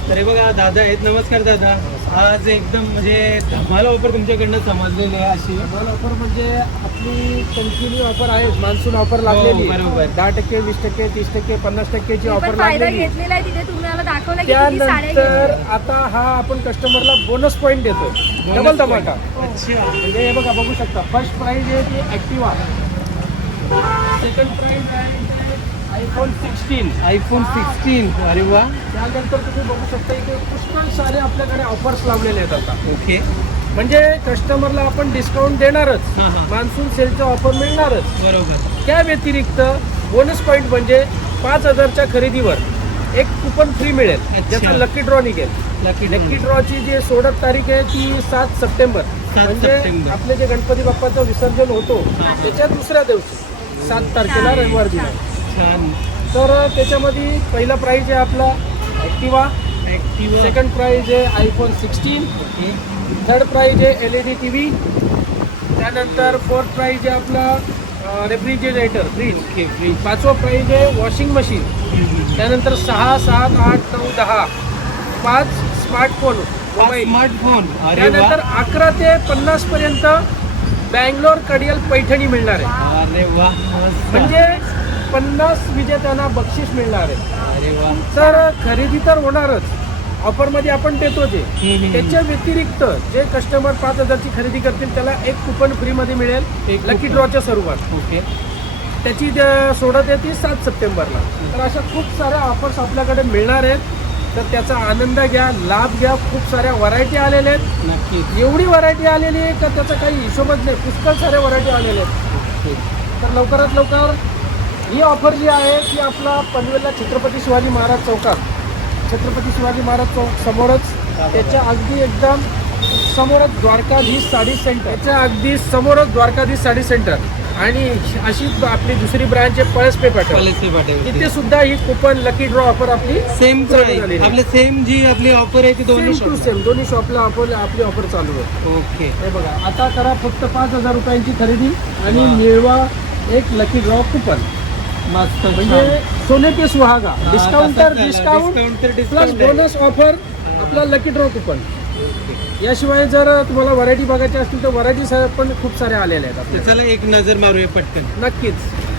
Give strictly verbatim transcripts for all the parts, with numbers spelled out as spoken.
अरे बघा दादा आहेत. नमस्कार दादा. आज एकदम म्हणजे धमाल ऑफर तुमच्याकडनं समजलेली आहे अशी. धमाल ऑफर म्हणजे आपली कंटिन्यू ऑफर आहे. मान्सून ऑफर लागलेली हो, बरोबर. दहा टक्के वीस टक्के तीस टक्के पन्नास टक्केची मी ऑफर पण फायदा लागलेली. घेतलेला आहे तिथे तुम्हाला दाखवलं की किती साड्या त्यानंतर घेतल्या. आता हा आपण कस्टमरला बोनस पॉईंट देतो. डबल धमाका. अच्छा. म्हणजे हे बघा बघू शकता. फर्स्ट प्राइस आहे ती ॲक्टिवा. सेकंड प्राइस आहे आयफोन सिक्स्टीन. IPhone sixteen. अरे वा. त्यानंतर तुम्ही बघू शकता इथे पुष्कळ सारे आपल्याकडे ऑफर्स लावलेले आहेत आता. ओके. म्हणजे कस्टमरला आपण डिस्काउंट देणारच. हां हां मान्सून सेलचा ऑफर मिळणारच. बरोबर. त्या व्यतिरिक्त बोनस पॉईंट म्हणजे पाच हजारच्या खरेदीवर एक कुपन फ्री मिळेल. अच्छा. ज्याचा लकी ड्रॉ निघेल. लकी लकी ड्रॉची जी सोडत तारीख आहे ती सात सप्टेंबर. म्हणजे सप्टेंबर. आपले जे गणपती बाप्पाचं विसर्जन होतो त्याच्या दुसऱ्या दिवशी सात तारखेला रविवार दिना. छान. तर त्याच्यामध्ये पहिला प्राइज आहे आपला ॲक्टिवा. ॲक्टिवा. सेकंड प्राइज आहे iPhone sixteen. Okay. Third prize आहे L E D T V. त्यानंतर फोर्थ प्राइज आहे आपला रेफ्रिजरेटर फ्रीज. ओके. फ्रीज. पाचवा प्राइज आहे वॉशिंग मशीन. त्यानंतर सहा सात आठ नऊ दहा पाच स्मार्टफोन मोबाईल. स्मार्टफोन. अरे त्यानंतर वा. अकरा ते पन्नास पर्यंत बँगलोर कडियल पैठणी मिळणार आहे. अरे वा. मस्त. म्हणजे पन्नास विजेत्यांना बक्षीस मिळणार आहे. अरे वा. तर खरेदी तर होणारच. ऑफरमध्ये आपण देतो जे हम्म. त्याच्या व्यतिरिक्त जे कस्टमर पाच हजारची खरेदी करतील त्याला एक कुपन फ्रीमध्ये मिळेल. एक लकी coupon. ड्रॉच्या स्वरूपात. ओके. त्याची ज- सोडत आहे ती सात सप्टेंबरला. तर अशा खूप साऱ्या ऑफर्स आपल्याकडे मिळणार आहेत. तर त्याचा आनंद घ्या, लाभ घ्या. खूप साऱ्या व्हरायटी आलेल्या आहेत. नक्कीच. एवढी व्हरायटी आलेली आहे का त्याचा काही हिशोबच नाही. पुष्कळ साऱ्या व्हरायटी आलेल्या आहेत. तर लवकरात लवकर ही ऑफर जी आहे ती आपला पनवेलला छत्रपती शिवाजी महाराज चौकात छत्रपती शिवाजी महाराज चौक समोरच त्याच्या अगदी एकदम समोरच द्वारकाधीश साडी सेंटर. त्याच्या अगदी समोरच द्वारकाधीश साडी सेंटर. आणि अशी आपली दुसरी ब्रांच आहे पळसपे पाटील. पॉलिसी पाटील. तिथे सुद्धा ही कुपन लकी ड्रॉ ऑफर आपली सेम चालू प्राइस. झालेली आहे. आपले सेम जी आपली ऑफर आहे ती दोन्ही सेम टू शॉप. सेम दोन्ही शॉपला ऑफर आपली ऑफर चालू आहे. ओके. हे बघा आता करा फक्त पाच हजार रुपयांची खरेदी आणि मिळवा एक लकी ड्रॉ कुपन. मस्त. म्हणजे सोने पे सुहागा. हा, डिस्काउंट तसंच तर झालं. डिस्काउंट डिस्काउंट तर प्लस डिस्काउंट आहे. बोनस ऑफर आपला लकी ड्रॉ कुपन. याशिवाय जर तुम्हाला व्हरायटी बघायची असतील तर व्हरायटी पण खूप साऱ्या आलेल्या आहेत आपल्या. चला एक नजर मारूया पटकन. नक्कीच.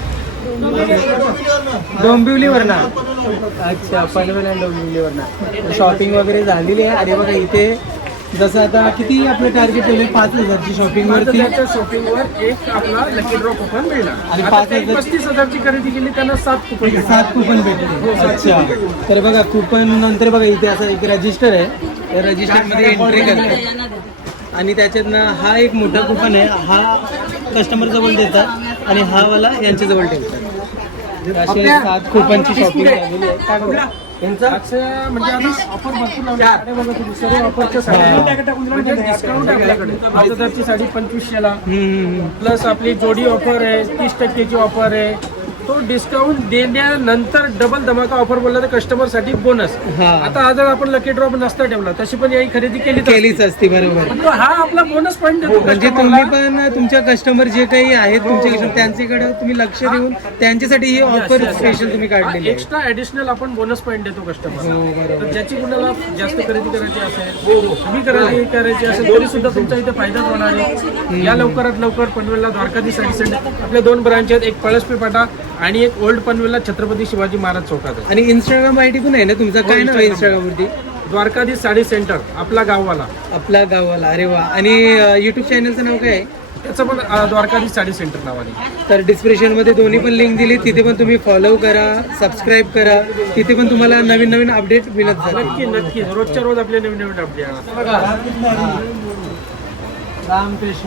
डोंबिवलीवरना. अच्छा. पनवेल आणि डोंबिवलीवरना शॉपिंग वगैरे झालेली आहे. अरे बघा इथे जसं आता किती आपलं टार्गेट केलं पाच हजारची शॉपिंग वरती. त्याच्या शॉपिंगवर एक आपला लकी ड्रॉ कुपन मिळणार. आणि आता पाच काही हजार- पस्तीस हजारची खरेदी केली त्यांना सात कुपन मिळणार. सात कुपन भेटले. अच्छा. तर बघा कुपन नंतर बघा इथे असं एक रजिस्टर आहे. त्या रजिस्टरमध्ये एंट्री करतात आणि त्याच्यातनं हा एक मोठा कुपन आहे. हा कस्टमर जवळ देतात आणि हा वाला यांच्या जवळ ठेवतात. असे सात कुपनची शॉपिंग झालेली आहे. काय बघा यांचा असं म्हणजे आता ऑफर भरपूर लावल्या. साड्या बघा तुम्ही सर्व ऑफरच्या साड्या. म्हणजे डिस्काउंट आहे आपल्याकडे. पाच हजारची साडी पंचवीसशेला हम्म. प्लस आपली जोडी ऑफर आहे. तीस टक्केची ऑफर आहे. तो डिस्काउंट देण्यानंतर डबल धमाका ऑफर बोलला तर कस्टमर साठी बोनस. हा. आता हा जर आपण लकी ड्रॉप नसता ठेवला तशी पण याही खरेदी केली तर केलीच असती. बरोबर. पण तो हा आपला बोनस पॉईंट देतो म्हणजे customer तुम्ही ला. पण तुमच्या कस्टमर जे काही आहेत तुमच्या कस्टमर त्यांच्याकडे तुम्ही लक्ष देऊन त्यांच्यासाठी ही ऑफर स्पेशल तुम्ही काढलेली आहे. एक्स्ट्रा ऍडिशनल आपण बोनस पॉईंट देतो कस्टमरला. हो, बरोबर. तर ज्याची कुणाला जास्त खरेदी करायची असेल तुम्ही खरेदी करायची असेल तरी सुद्धा तुमचा इथे फायदाच होणार आहे. या लवकरात लवकर पनवेलला द्वारकाधीश साडी सेंटर आपल्या दोन ब्रांच आहेत. एक पळसपे फाटा आणि एक ओल्ड पनवेलला छत्रपती शिवाजी महाराज चौकात आहे. आणि इंस्टाग्राम आय डी पण आहे ना तुमचा? काय नाव आहे इंस्टाग्राम वरती? द्वारकाधीश साडी सेंटर आपला गाववाला. आपला गावाला. अरे वा. आणि युट्यूब चॅनलचं नाव काय आहे? त्याचं पण अं, द्वारकाधीश साडी सेंटर नावाने. तर डिस्क्रिप्शन मध्ये दोन्ही पण लिंक दिली. तिथे पण तुम्ही फॉलो करा, सबस्क्राईब करा. तिथे पण तुम्हाला नवीन नवीन अपडेट मिळत जातील. नक्की नक्की रोजच्या रोज आपले नवीन नवीन अपडेट येणार. रामकृष्ण.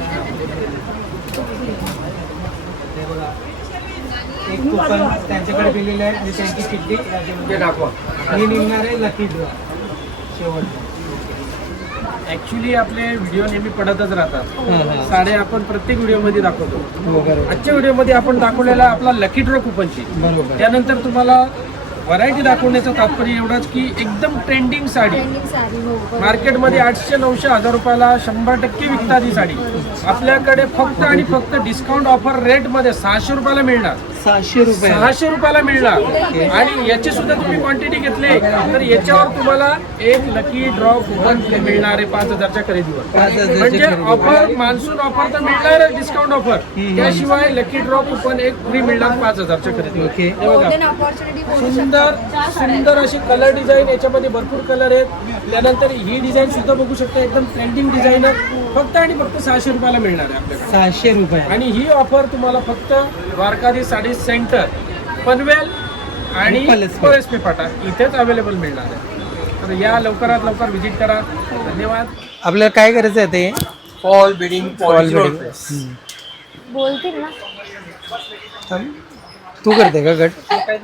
एक कुपन त्यांच्याकडे दिलेलं आहे आणि त्यांची चिठ्ठी याच्यामध्ये दाखवा. आणि निघणार आहे लकी ड्रॉ शेवट. ऍक्च्युली आपले व्हिडिओ नेहमी पडतच राहतात. हां हां. साड्या आपण प्रत्येक व्हिडिओमध्ये दाखवतो. हो बरोबर. आजच्या व्हिडिओमध्ये आपण दाखवलेला आपला लकी ड्रॉ कुपनची. बरोबर. त्यानंतर तुम्हाला व्हरायटी दाखवण्याचं तात्पर्य एवढाच की एकदम ट्रेंडिंग साडी ट्रेंडिंग साडी हो बरोबर. मार्केटमध्ये आठशे नऊशे हजार रुपयाला शंभर टक्के विकतात ही साडी. आपल्याकडे फक्त आणि फक्त डिस्काउंट ऑफर रेटमध्ये सहाशे रुपयाला मिळणार. सहाशे रुपये सहाशे रुपयाला मिळणार आणि याची सुद्धा तुम्ही क्वांटिटी घेतली तर याच्यावर तुम्हाला एक लकी ड्रॉ कुपन मिळणार आहे पाच हजारच्या खरेदीवर. पाच हजारच्या म्हणजे खरेदीवर. ऑफर मान्सून ऑफर तर मिळणार आहे, डिस्काउंट ऑफर. त्याशिवाय लकी ड्रॉ कुपन एक फ्री मिळणार पाच हजारच्या खरेदीवर. ओके. हे बघा गोल्डन ऑपॉर्च्युनिटी बोलू सुंदर सुंदर अशी कलर डिझाईन, याच्यामध्ये भरपूर कलर आहेत. त्यानंतर ही डिझाईन सुद्धा बघू शकता, एकदम ट्रेंडिंग डिझाईन आहे. फक्त आणि फक्त सहाशे रुपयाला मिळणार आहे आपल्याकडे. सहाशे रुपये आणि ही ऑफर तुम्हाला फक्त द्वारकाधी साडी सेंटर, पनवेल आणि पलसपे. पलसपे फाटा इथेच अवेलेबल मिळणार आहे. तर या लवकरात लवकर व्हिजिट करा. धन्यवाद. आपल्याला काय करायचं आहे ते फॉल बिडिंग Fall bidding. बोलतील ना. थांब. तू करते का गट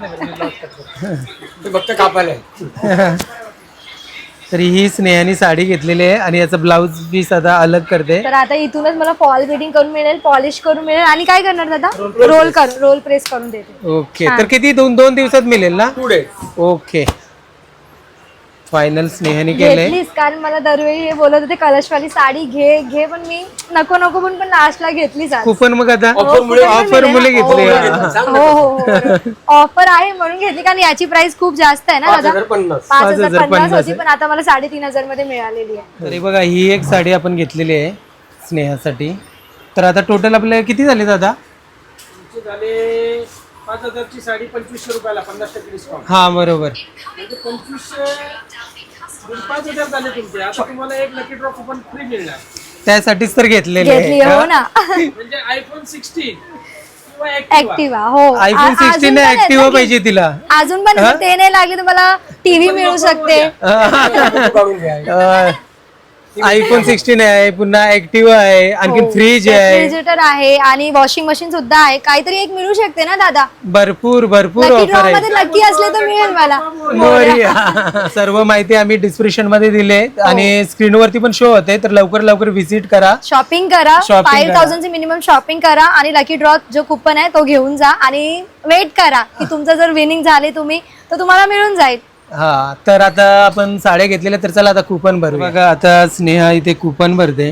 ते फक्त कापायला आहे. तर ही स्नेहाने साडी घेतलेली आहे आणि याचा ब्लाऊज पीस आता अलग करते. तर आता इथूनच मला फॉल बिडिंग करून मिळेल, पॉलिश करून मिळेल आणि काय करणार दादा, रोल कर रोल प्रेस करून देते. ओके. तर किती दोन दोन दिवसात मिळेल ना? Two days. ओके. फायनल स्नेहाने केलंय. घेतलीस, कारण मला दरवेळी हे बोलत होते कलशवाली साडी घे घे, पण मी नको नको पण पण लास्टला घेतलीच आज. कुपन मग आता Offer मुळे- ऑफर मुले घेतले. हो हो हो ऑफर आहे म्हणून घेतली, कारण याची प्राइस खूप जास्त आहे ना पाच दादा. हजार पन्नास. पाच पाच हजार हजार पन्नास पन्नास होती, पण आता मला साडेतीन हजार मध्ये मिळालेली आहे. तरी बघा ही एक साडी आपण घेतलेली आहे स्नेहासाठी. तर आता टोटल आपले किती झाले दादा? तुमचे झाले पाच हजारची साडी पंचवीसशे रुपयाला पन्नास टक्के डिस्काउंट. हा बरोबर. म्हणजे पंचवीसशे पाच हजार झाले तुमचे. आता तुम्हाला एक लकी ड्रॉ कुपन फ्री मिळणार. त्यासाठीच तर घेतलेले घेतली आहे. हो ना. म्हणजे आयफोन सिक्स्टीन किंवा Activa. ऍक्टिवा हो. आयफोन आ- अजून सिक्स्टीन पण आहेत ऍक्टिव्हा ना पाहिजे तिला. अजून पण जर ते नाही लागले तर मला टीव्ही मिळू शकते. काढून घ्या. आयफोन सिक्स्टीन आहे, पुन्हा ऍक्टिव्हा आहे, आणखी फ्रीज आहे, रेफ्रिजरेटर आहे आणि वॉशिंग मशीन सुद्धा आहे. काहीतरी एक मिळू शकते ना दादा. भरपूर भरपूर लकी ऑफर ड्रॉ आहे. मध्ये लकी असले तर मिळेल मला. मोरया. सर्व माहिती आम्ही डिस्क्रिप्शन मध्ये दिले आणि स्क्रीन वरती पण शो होते. तर लवकर लवकर व्हिजिट करा. शॉपिंग करा, Shopping फाईव्ह करा. थाउजंडची मिनिमम शॉपिंग करा आणि लकी ड्रॉ जो कुपन आहे तो घेऊन जा आणि वेट करा की तुमचं जर विनिंग झाले तुम्ही तर तुम्हाला मिळून जाईल. हा. तर आता आपण साड्या घेतलेल्या, तर चला आता कुपन भरू. बघा आता स्नेहा इथे कुपन भरते.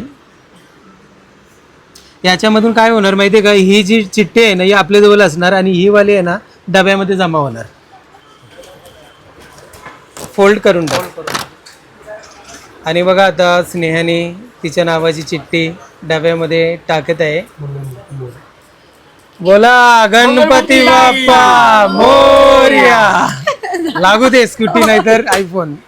याच्यामधून काय होणार माहितीये का, ही जी चिठ्ठी आहे ना ही आपल्या जवळ असणार आणि ही वाली आहे ना डब्यामध्ये जमा होणार. फोल्ड करून टाक. आणि बघा आता स्नेहाने तिच्या नावाची चिठ्ठी डब्यामध्ये टाकत आहे. बोला गणपती बाप्पा मोरया. लागू दे स्कूटी नाही तर आयफोन.